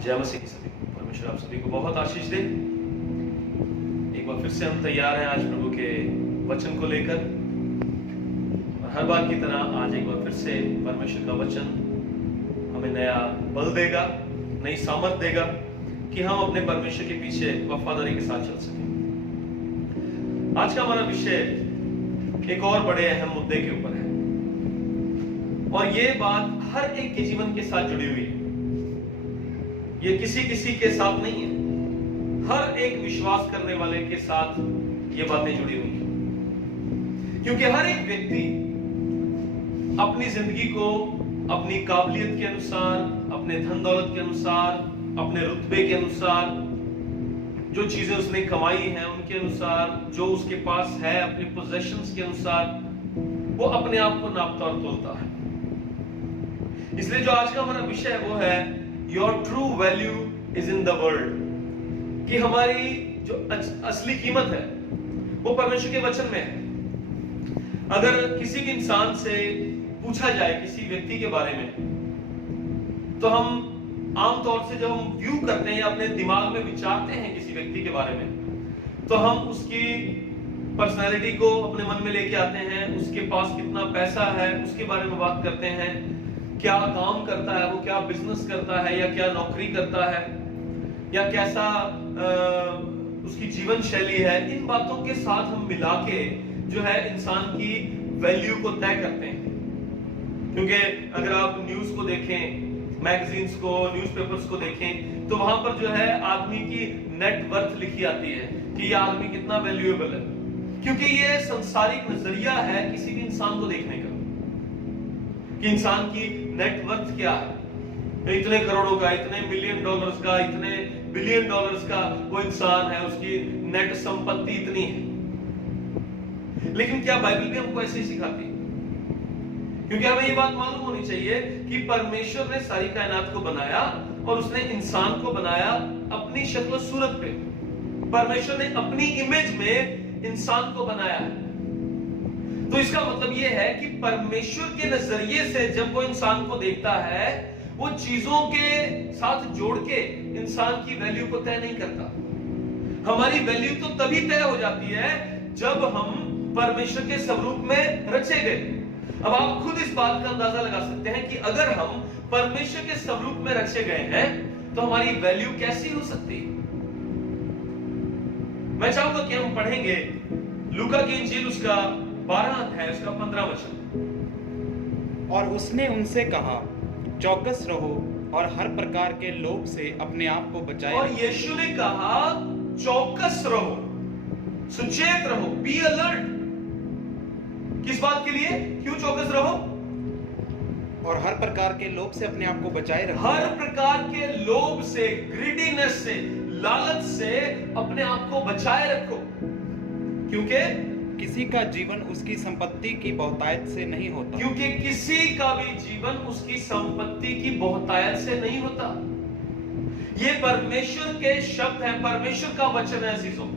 जय मसीह सभी को। परमेश्वर आप सभी को बहुत आशीष दे। एक बार फिर से हम तैयार हैं आज प्रभु के वचन को लेकर, और हर बार की तरह आज एक बार फिर से परमेश्वर का वचन हमें नया बल देगा, नई सामर्थ देगा कि हम अपने परमेश्वर के पीछे वफादारी के साथ चल सकें। आज का हमारा विषय एक और बड़े अहम मुद्दे के ऊपर है, और ये बात हर एक के जीवन के साथ जुड़ी हुई है। ये किसी के साथ नहीं है, हर एक विश्वास करने वाले के साथ ये बातें जुड़ी हुई हैं। क्योंकि हर एक व्यक्ति अपनी जिंदगी को अपनी काबिलियत के अनुसार, अपने धन दौलत के अनुसार, अपने रुतबे के अनुसार, जो चीजें उसने कमाई हैं उनके अनुसार, जो उसके पास है अपने पोजेशंस के अनुसार, वो अपने आप को नापता और तोलता है। इसलिए जो आज का हमारा विषय है वो है Your true value is in the world, कि हमारी जो असली कीमत है वो परमेश्वर के वचन में है। अगर किसी भी इंसान से पूछा जाए किसी व्यक्ति के बारे में, तो हम आमतौर से जब हम व्यू करते हैं या अपने दिमाग में विचारते हैं किसी व्यक्ति के बारे में, तो हम उसकी पर्सनैलिटी को अपने मन में लेके आते हैं, उसके पास कितना पैसा है उसके बारे में बात करते हैं, क्या काम करता है वो, क्या बिजनेस करता है या क्या नौकरी करता है, या कैसा उसकी जीवन शैली है। इन बातों के साथ हम मिला के जो है इंसान की वैल्यू को तय करते हैं। क्योंकि अगर आप न्यूज को देखें, मैगजीन्स को, न्यूज़पेपर्स को देखें, तो वहां पर जो है आदमी की नेट वर्थ लिखी आती है कि ये आदमी कितना वैल्यूएबल है। क्योंकि ये संसारिक नजरिया है किसी भी इंसान को देखने का कि इंसान की नेट वर्थ क्या है, इतने करोड़ों का, इतने मिलियन डॉलर्स का, इतने बिलियन डॉलर्स का वो इंसान है, उसकी नेट संपत्ति इतनी है। लेकिन क्या बाइबल भी हमको ऐसे ही सिखाती है? क्योंकि हमें ये बात मालूम होनी चाहिए कि परमेश्वर ने सारी कायनात को बनाया और उसने इंसान को बनाया अपनी शक्ल सूरत पे। परमेश्वर ने अपनी इमेज में इंसान को बनाया है। तो इसका मतलब यह है कि परमेश्वर के नजरिए से जब वो इंसान को देखता है, वो चीजों के साथ जोड़ के इंसान की वैल्यू को तय नहीं करता। हमारी वैल्यू तो तभी तय हो जाती है जब हम परमेश्वर के स्वरूप में रचे गए। अब आप खुद इस बात का अंदाजा लगा सकते हैं कि अगर हम परमेश्वर के स्वरूप में रचे गए हैं तो हमारी वैल्यू कैसी हो सकती है। मैं चाहूंगा कि हम पढ़ेंगे लूका की इंजील, उसका 12 अध्याय, उसका 15 वचन। और उसने उनसे कहा, चौकस रहो और हर प्रकार के लोभ से अपने आप को बचाए। और यीशु ने कहा चौकस रहो, सुचेत रहो, बी अलर्ट। किस बात के लिए? क्यों चौकस रहो? और हर प्रकार के लोभ से अपने आप को बचाए रखो। हर प्रकार के लोभ से, ग्रीडीनेस से, लालच से अपने आप को बचाए रखो। क्योंकि किसी का जीवन उसकी संपत्ति की बहुतायत से नहीं होता। क्योंकि किसी का भी जीवन उसकी संपत्ति की बहुतायत से नहीं होता। ये परमेश्वर के शब्द हैं, परमेश्वर का वचन है अजीजों।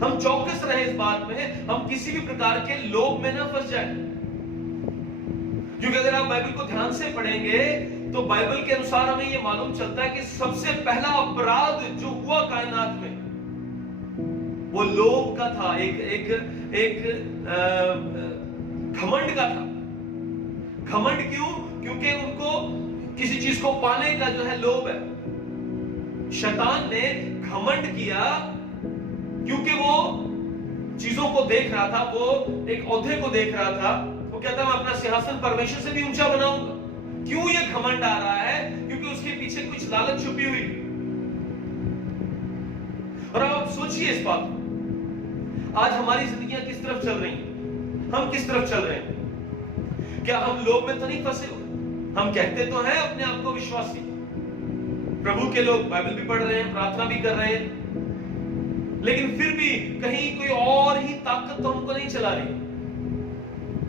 हम चौकस रहे इस बात में, हम किसी भी प्रकार के लोभ में ना फंस जाए। क्योंकि अगर आप बाइबल को ध्यान से पढ़ेंगे तो बाइबल के अनुसार हमें यह मालूम चलता है कि सबसे पहला अपराध जो हुआ कायनात में वो लोभ का था, एक घमंड का था। घमंड क्यों? क्योंकि उनको किसी चीज को पाने का जो है लोभ है। शैतान ने घमंड किया क्योंकि वो चीजों को देख रहा था, वो एक औहदे को देख रहा था। वो कहता मैं अपना सिंहासन परमेश्वर से भी ऊंचा बनाऊंगा। क्यों ये घमंड आ रहा है? क्योंकि उसके पीछे कुछ लालच छुपी हुई। और अब आप सोचिए इस बात, आज हमारी जिंदगियां किस तरफ चल रही हैं? हम किस तरफ चल रहे हैं? क्या हम लोभ में तो नहीं फंसे हुए? हम कहते तो हैं अपने आप को विश्वासी, प्रभु के लोग, बाइबल भी पढ़ रहे हैं, प्रार्थना भी कर रहे हैं, लेकिन फिर भी कहीं कोई और ही ताकत तो हमको नहीं चला रही,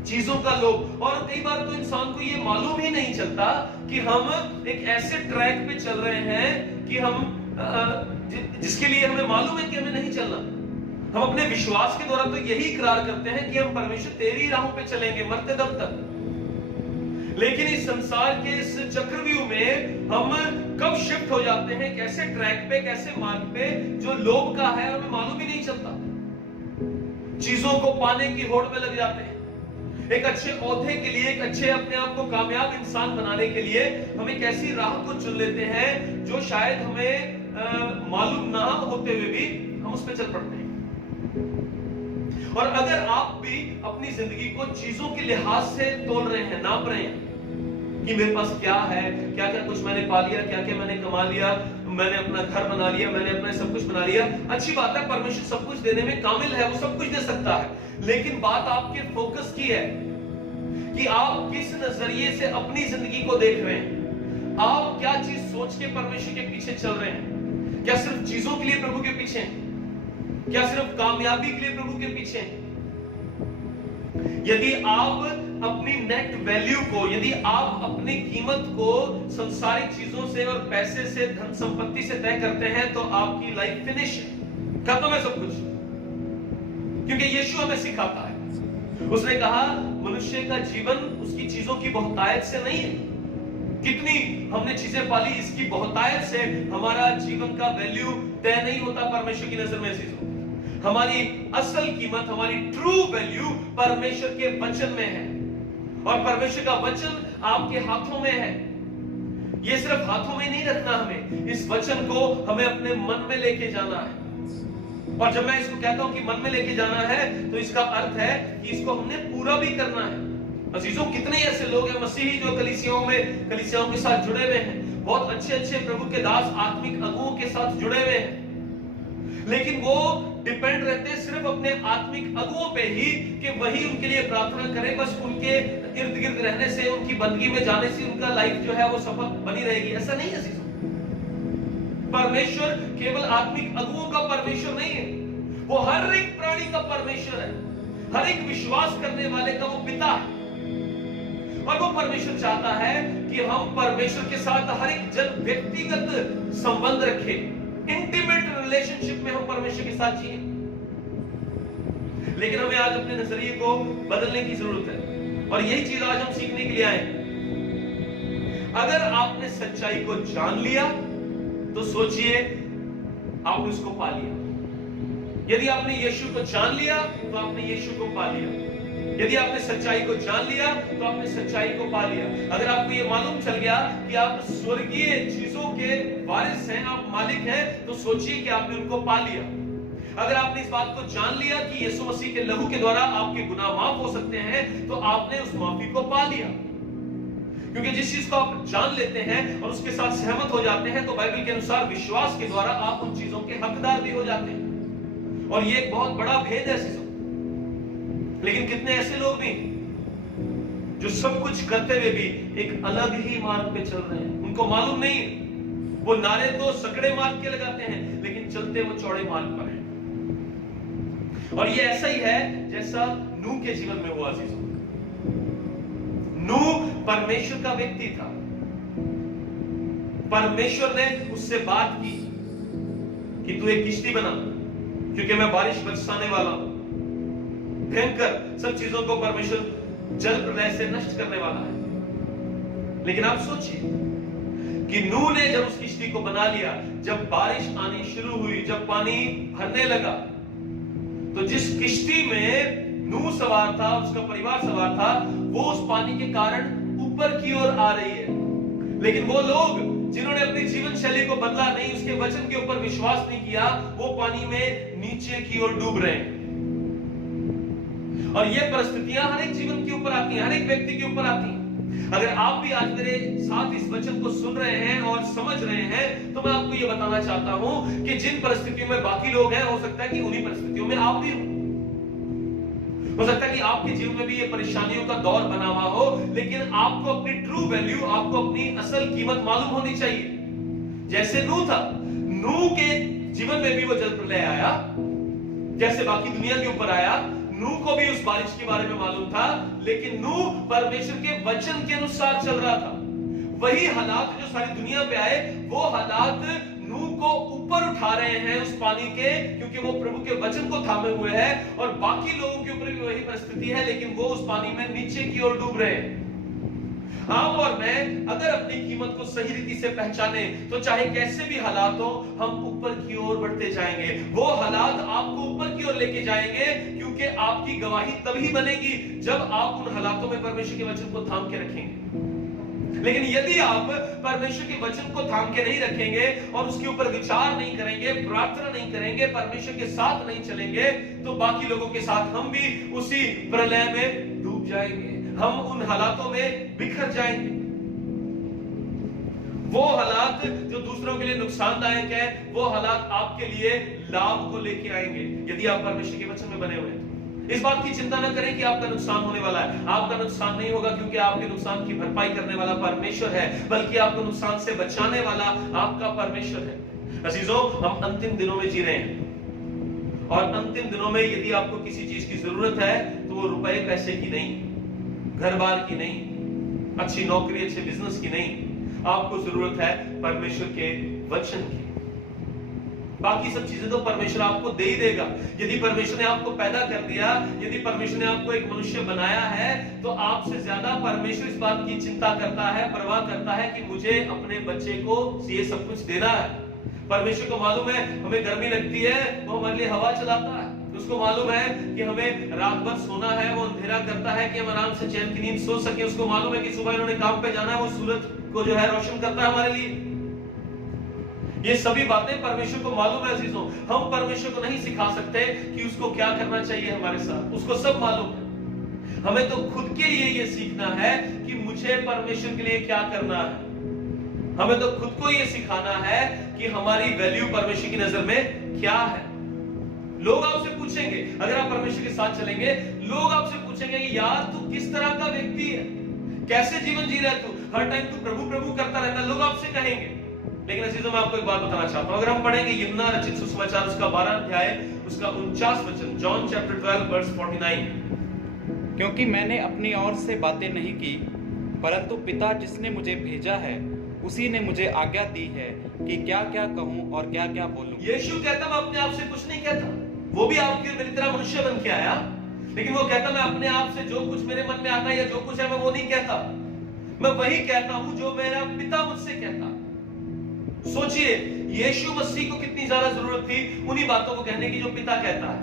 चीजों का लोभ। और कई बार तो इंसान को ये मालूम ही नहीं चलता कि हम एक ऐसे ट्रैक पे चल रहे हैं कि हम जिसके लिए हमें मालूम है कि हमें नहीं चलना। हम अपने विश्वास के द्वारा तो यही इकरार करते हैं कि हम परमेश्वर तेरी राहों पे चलेंगे मरते दम तक, लेकिन इस संसार के इस चक्रव्यूह में हम कब शिफ्ट हो जाते हैं, कैसे ट्रैक पे, कैसे मार्ग पे जो लोभ का है हमें मालूम ही नहीं चलता। चीजों को पाने की होड़ में लग जाते हैं। एक अच्छे ओहदे के लिए, एक अच्छे अपने आप को कामयाब इंसान बनाने के लिए हम एक ऐसी राह को चुन लेते हैं जो शायद हमें मालूम ना होते हुए भी हम उस पर चल पड़ते हैं। और अगर आप भी अपनी जिंदगी को चीजों के लिहाज से तोल रहे हैं, नाप रहे हैं कि मेरे पास क्या है, क्या क्या कुछ मैंने पा लिया, क्या क्या मैंने कमा लिया, मैंने अपना घर बना लिया, मैंने अपना सब कुछ बना लिया, अच्छी बात है, परमेश्वर सब कुछ देने में कामिल है, वो सब कुछ दे सकता है। लेकिन बात आपके फोकस की है कि आप किस नजरिए से अपनी जिंदगी को देख रहे हैं। आप क्या चीज सोच के परमेश्वर के पीछे चल रहे हैं? क्या सिर्फ चीजों के लिए प्रभु के पीछे हैं? क्या सिर्फ कामयाबी के लिए प्रभु के पीछे हैं? यदि आप अपनी नेट वैल्यू को, यदि आप अपनी कीमत को संसारिक चीजों से और पैसे से, धन संपत्ति से तय करते हैं, तो आपकी लाइफ फिनिश है, खत्म है सब कुछ। क्योंकि यीशु हमें सिखाता है, उसने कहा मनुष्य का जीवन उसकी चीजों की बहुतायत से नहीं है। कितनी हमने चीजें पाली, इसकी बहुतायत से हमारा जीवन का वैल्यू तय नहीं होता परमेश्वर की नजर में। चीजों हमारी असल कीमत, हमारी ट्रू वैल्यू परमेश्वर के वचन में है, और परमेश्वर का वचन आपके हाथों में है। ये सिर्फ हाथों में नहीं रखना, हमें इस वचन को हमें अपने मन में लेके जाना है। और जब मैं इसको कहता हूं कि मन में लेके जाना है, तो इसका अर्थ है कि इसको हमने पूरा भी करना है। अजीजों, कितने ऐसे लोग हैं मसीही जो कलीसियाओं के साथ जुड़े हुए हैं, बहुत अच्छे अच्छे प्रभु के दास आत्मिक अगुओं के साथ जुड़े हुए हैं, लेकिन वो डिपेंड रहते हैं सिर्फ अपने आत्मिक अगुओं पे ही कि वही उनके लिए प्रार्थना करें। बस उनके इर्द गिर्द रहने से, उनकी बंदगी में जाने से उनका लाइफ जो है वो सफल बनी रहेगी, ऐसा नहीं है। परमेश्वर केवल आत्मिक अगुओं का परमेश्वर नहीं है, वो हर एक प्राणी का परमेश्वर है, हर एक विश्वास करने वाले का वो पिता है। और वो परमेश्वर चाहता है कि हम परमेश्वर के साथ हर एक जन व्यक्तिगत संबंध रखें, इंटीमेट रिलेशनशिप में हम परमेश्वर के साथ जिए। लेकिन हमें आज अपने नजरिए को बदलने की जरूरत है, और यही चीज आज हम सीखने के लिए आए। अगर आपने सच्चाई को जान लिया तो सोचिए आपने उसको पा लिया। यदि आपने यीशु को जान लिया तो आपने यीशु को पा लिया। यदि आपने सच्चाई को जान लिया तो आपने सच्चाई को पा लिया। अगर आपको यह मालूम चल गया कि आप स्वर्गीय चीजों के वारिस हैं, आप मालिक हैं, तो सोचिए कि आपने उनको पा लिया। अगर आपने इस बात को जान लिया कि यीशु मसीह के लहू के द्वारा आपके गुनाह माफ हो सकते हैं, तो आपने उस माफी को पा लिया। क्योंकि जिस चीज को आप जान लेते हैं और उसके साथ सहमत हो जाते हैं, तो बाइबल के अनुसार विश्वास के द्वारा आप उन चीजों के हकदार भी हो जाते हैं। और ये एक बहुत बड़ा भेद है चीजों। लेकिन कितने ऐसे लोग भी जो सब कुछ करते हुए भी एक अलग ही मार्ग पे चल रहे हैं, उनको मालूम नहीं, वो नारे तो सकड़े मार्ग के लगाते हैं, लेकिन चलते वो चौड़े मार्ग पर हैं। और ये ऐसा ही है जैसा नूह के जीवन में हुआ। चीजों नूह परमेश्वर का व्यक्ति था, परमेश्वर ने उससे बात की कि तू एक किश्ती बना, क्योंकि मैं बारिश बरसाने वाला हूं। भयंकर सब चीजों को परमेश्वर जल प्रलय से नष्ट करने वाला है। लेकिन आप सोचिए कि नूह ने जब उस किश्ती को बना लिया, जब बारिश आनी शुरू हुई, जब पानी भरने लगा, तो जिस किश्ती में नूह सवार था, उसका परिवार सवार था, वो उस पानी के कारण ऊपर की ओर आ रही है। लेकिन वो लोग जिन्होंने अपनी जीवन शैली को बदला नहीं, उसके वचन के ऊपर विश्वास नहीं किया, वो पानी में नीचे की ओर डूब रहे हैं। और ये परिस्थितियां हर एक जीवन के ऊपर आती हैं, हर एक व्यक्ति के ऊपर आती हैं। अगर आप भी आज मेरे साथ इस वचन को सुन रहे हैं और समझ रहे हैं, तो मैं आपको ये बताना चाहता हूं कि जिन परिस्थितियों में बाकी लोग हैं, हो सकता है कि उन्हीं परिस्थितियों में आप भी हो सकता है कि आपके जीवन में भी ये परेशानियों का दौर बना हुआ हो, लेकिन आपको अपनी ट्रू वैल्यू, आपको अपनी असल कीमत मालूम होनी चाहिए। जैसे नूह था, नूह के जीवन में भी वो जल प्रलय आया, जैसे बाकी दुनिया के ऊपर आया। नूह को भी उस बारिश के बारे में मालूम था, लेकिन नूह परमेश्वर के वचन के अनुसार चल रहा था। वही हालात जो सारी दुनिया पे आए, वो हालात नूह को ऊपर उठा रहे हैं उस पानी के, क्योंकि वो प्रभु के वचन को थामे हुए हैं। और बाकी लोगों के ऊपर भी वही परिस्थिति है, लेकिन वो उस पानी में नीचे की ओर डूब रहे हैं। आप और मैं अगर अपनी कीमत को सही रीति से पहचाने तो चाहे कैसे भी हालात हो, हम ऊपर की ओर बढ़ते जाएंगे। वो हालात आपको ऊपर की ओर लेके जाएंगे, क्योंकि आपकी गवाही तभी बनेगी जब आप उन हालातों में परमेश्वर के वचन को थाम के रखेंगे। लेकिन यदि आप परमेश्वर के वचन को थाम के नहीं रखेंगे और उसके ऊपर विचार नहीं करेंगे, प्रार्थना नहीं करेंगे, परमेश्वर के साथ नहीं चलेंगे, तो बाकी लोगों के साथ हम भी उसी प्रलय में डूब जाएंगे। हम उन हालातों में बिखर जाएंगे। वो हालात जो दूसरों के लिए नुकसानदायक है, वो हालात आपके लिए लाभ को लेके आएंगे यदि आप परमेश्वर के वचन में बने हुए हैं। इस बात की चिंता न करें कि आपका नुकसान होने वाला है। आपका नुकसान नहीं होगा, क्योंकि आपके नुकसान की भरपाई करने वाला परमेश्वर है, बल्कि आपको नुकसान से बचाने वाला आपका परमेश्वर है। अजीजों, हम अंतिम दिनों में जी रहे हैं, और अंतिम दिनों में यदि आपको किसी चीज की जरूरत है तो वो रुपए पैसे की नहीं, घर बार की नहीं, अच्छी नौकरी, अच्छे बिजनेस की नहीं। आपको जरूरत है परमेश्वर के वचन की। बाकी सब चीजें तो परमेश्वर आपको दे ही देगा। यदि परमेश्वर ने आपको पैदा कर दिया, यदि परमेश्वर ने आपको एक मनुष्य बनाया है, तो आपसे ज्यादा परमेश्वर इस बात की चिंता करता है, परवाह करता है कि मुझे अपने बच्चे को ये सब कुछ देना है। परमेश्वर को मालूम है हमें गर्मी लगती है, वो हमारे लिए हवा चलाता है। उसको मालूम है कि हमें रात भर सोना है, वो अंधेरा करता है कि हम आराम से चैन की नींद सो सके। उसको मालूम है कि सुबह इन्होंने काम पे जाना है, वो सूरज को जो है रोशन करता है हमारे लिए। ये सभी बातें परमेश्वर को मालूम है। अजीजों, हम परमेश्वर को नहीं सिखा सकते कि उसको क्या करना चाहिए हमारे साथ, उसको सब मालूम है। हमें तो खुद के लिए ये सीखना है कि मुझे परमेश्वर के लिए क्या करना है। हमें तो खुद को ये सिखाना है कि हमारी वैल्यू परमेश्वर की नजर में क्या है। लोग आपसे पूछेंगे, अगर आप परमेश्वर के साथ चलेंगे, लोग आपसे पूछेंगे कि यार तू किस तरह का व्यक्ति है, कैसे जीवन जी रहा है, तू हर टाइम तू प्रभु प्रभु करता रहता है, लोग आपसे कहेंगे। लेकिन अजीजों, मैं आपको एक बात बताना चाहता हूं। अगर हम पढ़ेंगे यूहन्ना रचित सुसमाचार उसका 12 अध्याय उसका 49 वचन, जॉन चैप्टर 12 वर्स 49, क्योंकि मैंने अपनी ओर से बातें नहीं की, परंतु पिता जिसने मुझे भेजा है उसी ने मुझे आज्ञा दी है कि क्या क्या कहूं और क्या क्या बोलूं। यीशु कहता मैं अपने आप से कुछ नहीं कहता, वो भी आपकी मेरी तरह मनुष्य बन के आया, लेकिन वो कहता मैं अपने आप से जो कुछ मेरे मन में आता है या जो कुछ है मैं वो नहीं कहता, मैं वही कहता हूं जो मेरा पिता मुझसे कहता। सोचिए यीशु मसीह को कितनी ज्यादा जरूरत थी उन्हीं बातों को कहने की जो पिता कहता है।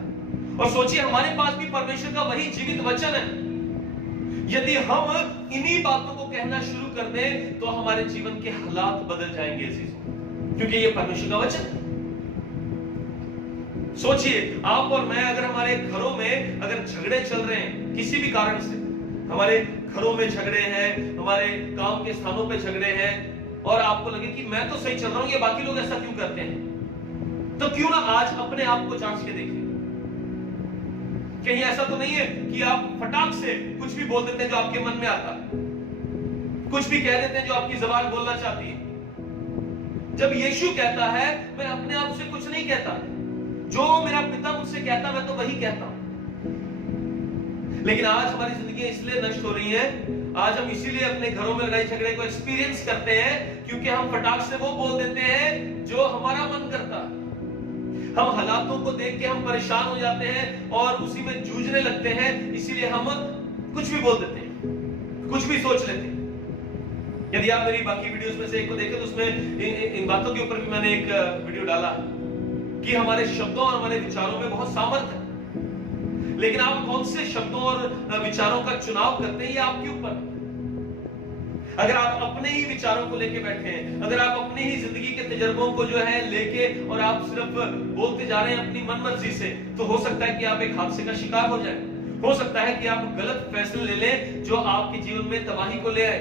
और सोचिए हमारे पास भी परमेश्वर का वही जीवित वचन है। यदि हम इन्हीं बातों को कहना शुरू कर दें तो हमारे जीवन के हालात बदल जाएंगे, क्योंकि ये परमेश्वर का वचन है। सोचिए आप और मैं, अगर हमारे घरों में अगर झगड़े चल रहे हैं किसी भी कारण से, हमारे घरों में झगड़े हैं, हमारे काम के स्थानों पे झगड़े हैं, और आपको लगे कि मैं तो सही चल रहा हूं, ये बाकी लोग ऐसा क्यों करते हैं, तो क्यों ना आज अपने आप को जांच के देखें। कहीं ऐसा तो नहीं है कि आप फटाक से कुछ भी बोल देते हैं जो आपके मन में आता है, कुछ भी कह देते हैं जो आपकी जुबान बोलना चाहती है। जब यीशु कहता है मैं अपने आप से कुछ नहीं कहता, जो मेरा पिता मुझसे कहता मैं तो वही कहता हूं। लेकिन आज हमारी जिंदगी इसलिए नष्ट हो रही है, आज हम इसीलिए अपने घरों में लड़ाई झगड़े को एक्सपीरियंस करते हैं, क्योंकि हम फटाक से वो बोल देते हैं जो हमारा मन करता है। हम हालातों को देख के हम परेशान हो जाते हैं और उसी में जूझने लगते हैं, इसीलिए हम कुछ भी बोल देते हैं, कुछ भी सोच लेते हैं। यदि आप मेरी बाकी वीडियोस में से एक को देखें तो उसमें इन बातों के ऊपर भी मैंने एक वीडियो डाला कि हमारे शब्दों और हमारे विचारों में बहुत सामर्थ्य है, लेकिन आप कौन से शब्दों और विचारों का चुनाव करते हैं ये आपके ऊपर। अगर आप अपने ही विचारों को लेके बैठे हैं, अगर आप अपनी ही जिंदगी के तजुर्बों को जो है लेके और आप सिर्फ बोलते जा रहे हैं अपनी मनमर्जी से, तो हो सकता है कि आप एक हादसे का शिकार हो जाए, हो सकता है कि आप गलत फैसले ले लें जो आपके जीवन में तबाही को ले आए।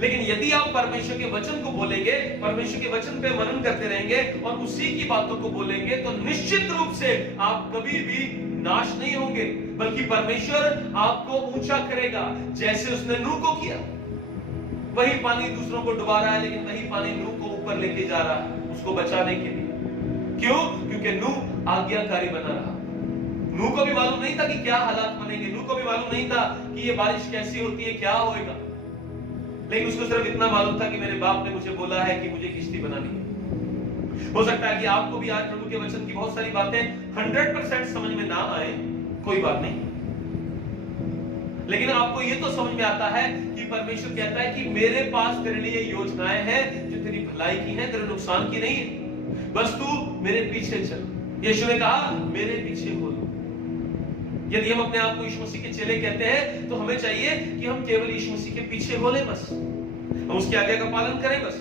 लेकिन यदि आप परमेश्वर के वचन को बोलेंगे, परमेश्वर के वचन पे मनन करते रहेंगे और उसी की बातों को बोलेंगे, तो निश्चित रूप से आप कभी भी नाश नहीं होंगे, बल्कि परमेश्वर आपको ऊंचा करेगा, जैसे उसने नूह को किया। वही पानी दूसरों को डुबा रहा है, लेकिन वही पानी नूह को ऊपर लेके जा रहा है उसको बचाने के लिए। क्यों? क्योंकि नूह आज्ञाकारी बना रहा। नूह को भी मालूम नहीं था कि क्या हालात बनेंगे, नूह को भी मालूम नहीं था कि ये बारिश कैसी होती है, क्या होएगा, लेकिन उसको सिर्फ इतना मालूम था कि मेरे बाप ने मुझे बोला है कि मुझे किश्ती बनानी है। हो सकता है कि आपको भी आज प्रभु के वचन की बहुत सारी बातें 100% समझ में ना आए, कोई बात नहीं, लेकिन आपको ये तो समझ में आता है कि परमेश्वर कहता है कि मेरे पास तेरे लिए योजनाएं हैं जो तेरी भलाई की हैं, तेरे नुकसान की नहीं है, बस तू मेरे पीछे चल। यीशु ने कहा मेरे पीछे हो। यदि हम अपने आप को यीशु मसीह के चेले कहते हैं तो हमें चाहिए कि हम केवल यीशु मसीह के पीछे हो ले, बस हम उसकी आज्ञा का पालन करें, बस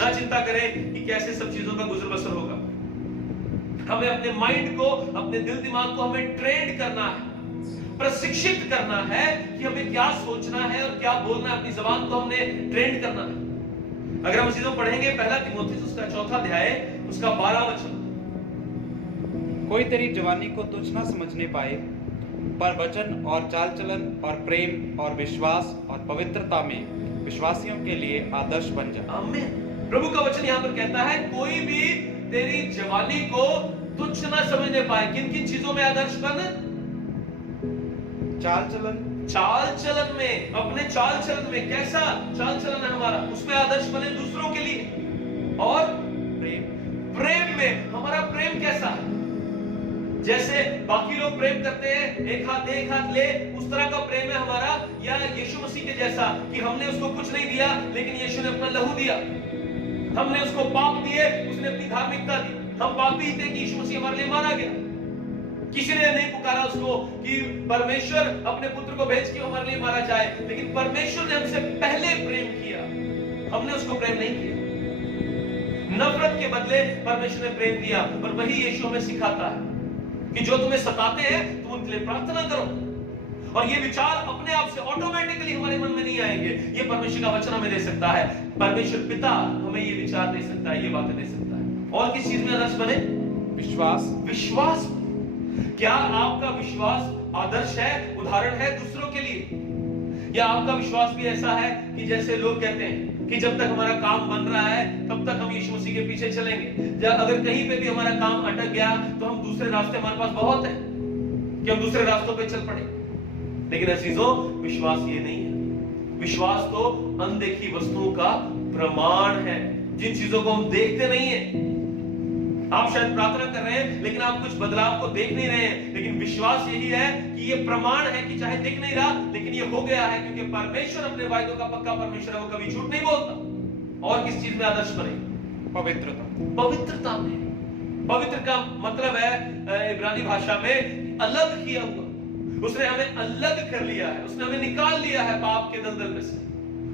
ना चिंता करें कि कैसे सब चीजों का गुजर बसर होगा। हमें अपने माइंड को, अपने दिल दिमाग को हमें ट्रेंड करना है, प्रशिक्षित करना है कि हमें क्या सोचना है और क्या बोलना है। अपनी जबान को हमने ट्रेंड करना है। अगर हम चीजों पढ़ेंगे पहला तीमुथियुस उसका 4 अध्याय उसका 12 वचन, कोई तेरी जवानी को तुच्छ ना समझने पाए, पर वचन और चाल चलन और प्रेम और विश्वास और पवित्रता में विश्वासियों के लिए आदर्श बन जा। आमीन। प्रभु का वचन यहाँ पर कहता है कोई भी तेरी जवानी को तुच्छ ना समझने पाए। किन किन चीजों में आदर्श बन? चाल चलन, चाल चलन में, अपने चाल चलन में कैसा चाल चलन है हमारा, उसमें आदर्श बने दूसरों के लिए। और प्रेम, प्रेम में हमारा प्रेम कैसा है? जैसे बाकी लोग प्रेम करते हैं, एक हाथ दे एक हाथ ले, उस तरह का प्रेम है हमारा, या यीशु मसीह के जैसा कि हमने उसको कुछ नहीं दिया लेकिन यीशु ने अपना लहू दिया, हमने उसको पाप दिए, उसने अपनी धार्मिकता दी। हम पापी थे कि यीशु मसीह हमारे लिए मारा गया। किसी ने नहीं पुकारा उसको कि परमेश्वर अपने पुत्र को भेज के हमारे लिए मारा जाए, लेकिन परमेश्वर ने हमसे पहले प्रेम किया, हमने उसको प्रेम नहीं किया। नफरत के बदले परमेश्वर ने प्रेम दिया। और वही यीशु हमें सिखाता है कि जो तुम्हें सताते हैं तुम उनके लिए प्रार्थना करो। और ये विचार अपने आप से ऑटोमेटिकली हमारे मन में नहीं आएंगे, ये परमेश्वर का वचन हमें दे सकता है। परमेश्वर पिता हमें ये विचार दे सकता है, ये बातें दे सकता है। और किस चीज में आदर्श बने? विश्वास। विश्वास। क्या आपका विश्वास आदर्श है, उदाहरण है दूसरों के लिए? या आपका विश्वास भी ऐसा है कि जैसे लोग कहते हैं कि जब तक हमारा काम बन रहा है तब तक हम यीशु मसीह के पीछे चलेंगे, या अगर कहीं पे भी हमारा काम अटक गया तो हम दूसरे रास्ते, हमारे पास बहुत है कि हम दूसरे रास्तों पे चल पड़े। लेकिन अजीजों, विश्वास ये नहीं है। विश्वास तो अनदेखी वस्तुओं का प्रमाण है, जिन चीजों को हम देखते नहीं है। आप शायद प्रार्थना कर रहे हैं लेकिन आप कुछ बदलाव को देख नहीं रहे हैं, लेकिन विश्वास यही है कि ये प्रमाण है कि चाहे दिख नहीं रहा लेकिन ये हो गया है, क्योंकि परमेश्वर अपने वायदों का पक्का परमेश्वर है, वो कभी झूठ नहीं बोलता। और किस चीज में आदर्श बने? पवित्रता। पवित्रता में। पवित्र का मतलब है इब्रानी भाषा में अलग किया हुआ। उसने हमें अलग कर लिया है, उसने हमें निकाल लिया है पाप के दलदल में से,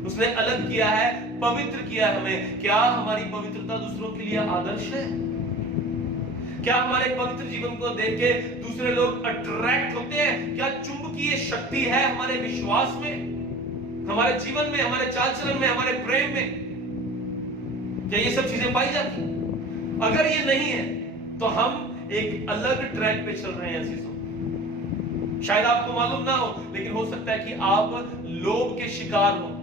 उसने अलग किया है, पवित्र किया है हमें। क्या हमारी पवित्रता दूसरों के लिए आदर्श है? क्या हमारे पवित्र जीवन को देख के दूसरे लोग अट्रैक्ट होते हैं? क्या चुंबकीय शक्ति है हमारे विश्वास में, हमारे जीवन में, हमारे चाल चलन में, हमारे प्रेम में? क्या ये सब चीजें पाई जाती? अगर ये नहीं है तो हम एक अलग ट्रैक पे चल रहे हैं अजीजों। शायद आपको मालूम ना हो, लेकिन हो सकता है कि आप लोभ के शिकार हो।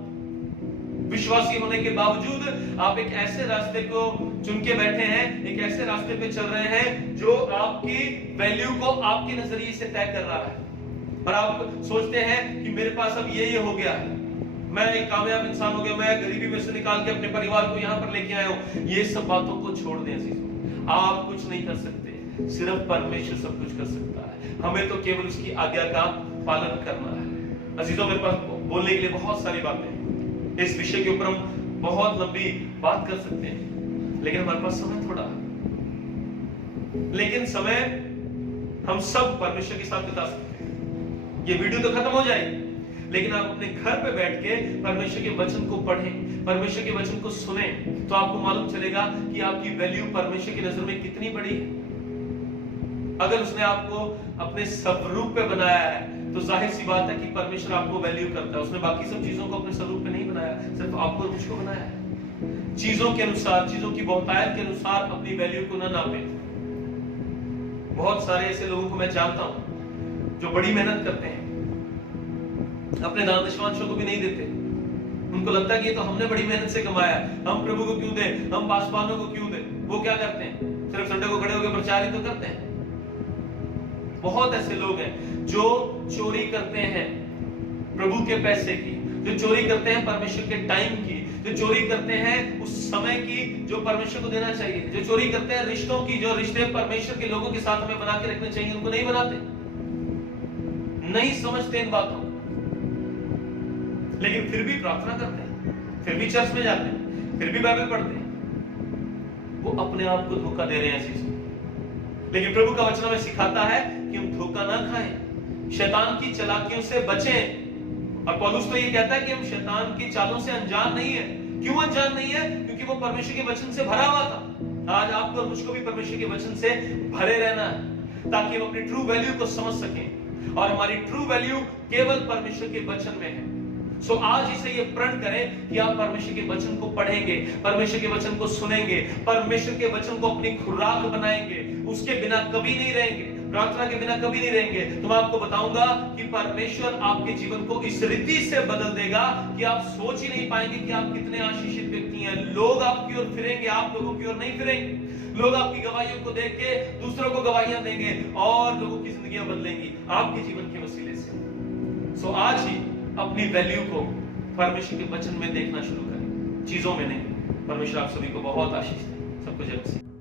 विश्वासी होने के बावजूद आप एक ऐसे रास्ते को चुन के बैठे हैं, एक ऐसे रास्ते पे चल रहे हैं जो आपकी वैल्यू को आपके नजरिए से तय कर रहा है। और आप सोचते हैं कि मेरे पास अब ये हो गया है, मैं एक कामयाब इंसान हो गया, मैं गरीबी में से निकाल के अपने परिवार को यहाँ पर लेके आया हूँ। ये सब बातों को छोड़ दें अजीजों, आप कुछ नहीं कर सकते, सिर्फ परमेश्वर सब कुछ कर सकता है। हमें तो केवल उसकी आज्ञा का पालन करना है। अजीजों, मेरे पास बोलने के लिए बहुत सारी बातें हैं, इस विषय के ऊपर हम बहुत लंबी बात कर सकते हैं, लेकिन हमारे पास समय थोड़ा है। लेकिन समय हम सब परमेश्वर के साथ बिता सकते हैं। ये वीडियो तो खत्म हो जाएगी, लेकिन आप अपने घर पे बैठ के परमेश्वर के वचन को पढ़ें, परमेश्वर के वचन को सुने, तो आपको मालूम चलेगा कि आपकी वैल्यू परमेश्वर की नजर में कितनी बड़ी है। अगर उसने आपको अपने स्वरूप पे बनाया है तो जाहिर सी बात है कि परमेश्वर आपको वैल्यू करता है। उसने बाकी सब चीजों को अपने स्वरूप पे नहीं बनाया, सिर्फ आपको और मुझको बनाया है। चीजों के अनुसार, चीजों की बहुतायत के अनुसार अपनी वैल्यू को ना नापे। बहुत सारे ऐसे लोगों को मैं जानता हूं जो बड़ी मेहनत करते हैं, अपने दान दशमांशों को भी नहीं देते। उनको लगता है कि ये तो हमने बड़ी मेहनत से कमाया, हम प्रभु को क्यों दें, हम पासवानों को क्यों दें। वो क्या करते हैं? सिर्फ संडे को खड़े होकर प्रचार ही तो करते हैं। बहुत ऐसे लोग हैं जो चोरी करते हैं प्रभु के पैसे की, जो चोरी करते हैं परमेश्वर के टाइम की, जो चोरी करते हैं उस समय की जो परमेश्वर को देना चाहिए, जो चोरी करते हैं रिश्तों की, जो रिश्ते परमेश्वर के लोगों के साथ हमें बना के रखने चाहिए, उनको नहीं बनाते, नहीं समझते इन बातों। लेकिन फिर भी प्रार्थना करते हैं, फिर भी चर्च में जाते हैं, फिर भी बाइबल पढ़ते हैं। वो अपने आप को धोखा दे रहे हैं चीजों। लेकिन प्रभु का वचन हमें सिखाता है कि हम धोखा ना खाएं, शैतान की चालाकियों से बचें। और पौलुस तो ये कहता है कि हम शैतान की चालों से अनजान नहीं है। क्यों अनजान नहीं है? क्योंकि वो परमेश्वर के वचन से भरा हुआ था। आज आपको और मुझको भी परमेश्वर के वचन से भरे रहना है, ताकि हम अपनी ट्रू वैल्यू को समझ सकें। और हमारी ट्रू वैल्यू केवल परमेश्वर के वचन में है। सो आज ही से ये प्रण करें कि आप परमेश्वर के वचन को पढ़ेंगे, परमेश्वर के वचन को सुनेंगे, परमेश्वर के वचन को अपनी खुराक बनाएंगे, उसके बिना कभी नहीं रहेंगे, प्रार्थना के बिना कभी नहीं रहेंगे। तो मैं आपको बताऊंगा कि परमेश्वर आपके जीवन को इस रीति से बदल देगा कि आप सोच ही नहीं पाएंगे कि आप कितने आशीषित व्यक्ति हैं। लोग आपकी ओर फिरेंगे, आप लोगों की ओर नहीं फिरेंगे। लोग आपकी गवाहियों को देख के दूसरों को गवाहियां देंगे और लोगों की जिंदगियां बदलेंगी आपके जीवन के वसीले से। सो आज ही अपनी वैल्यू को परमेश्वर के वचन में देखना शुरू करें, चीजों में नहीं। परमेश्वर आप सभी को बहुत आशीष दे। सबको जय मसीह।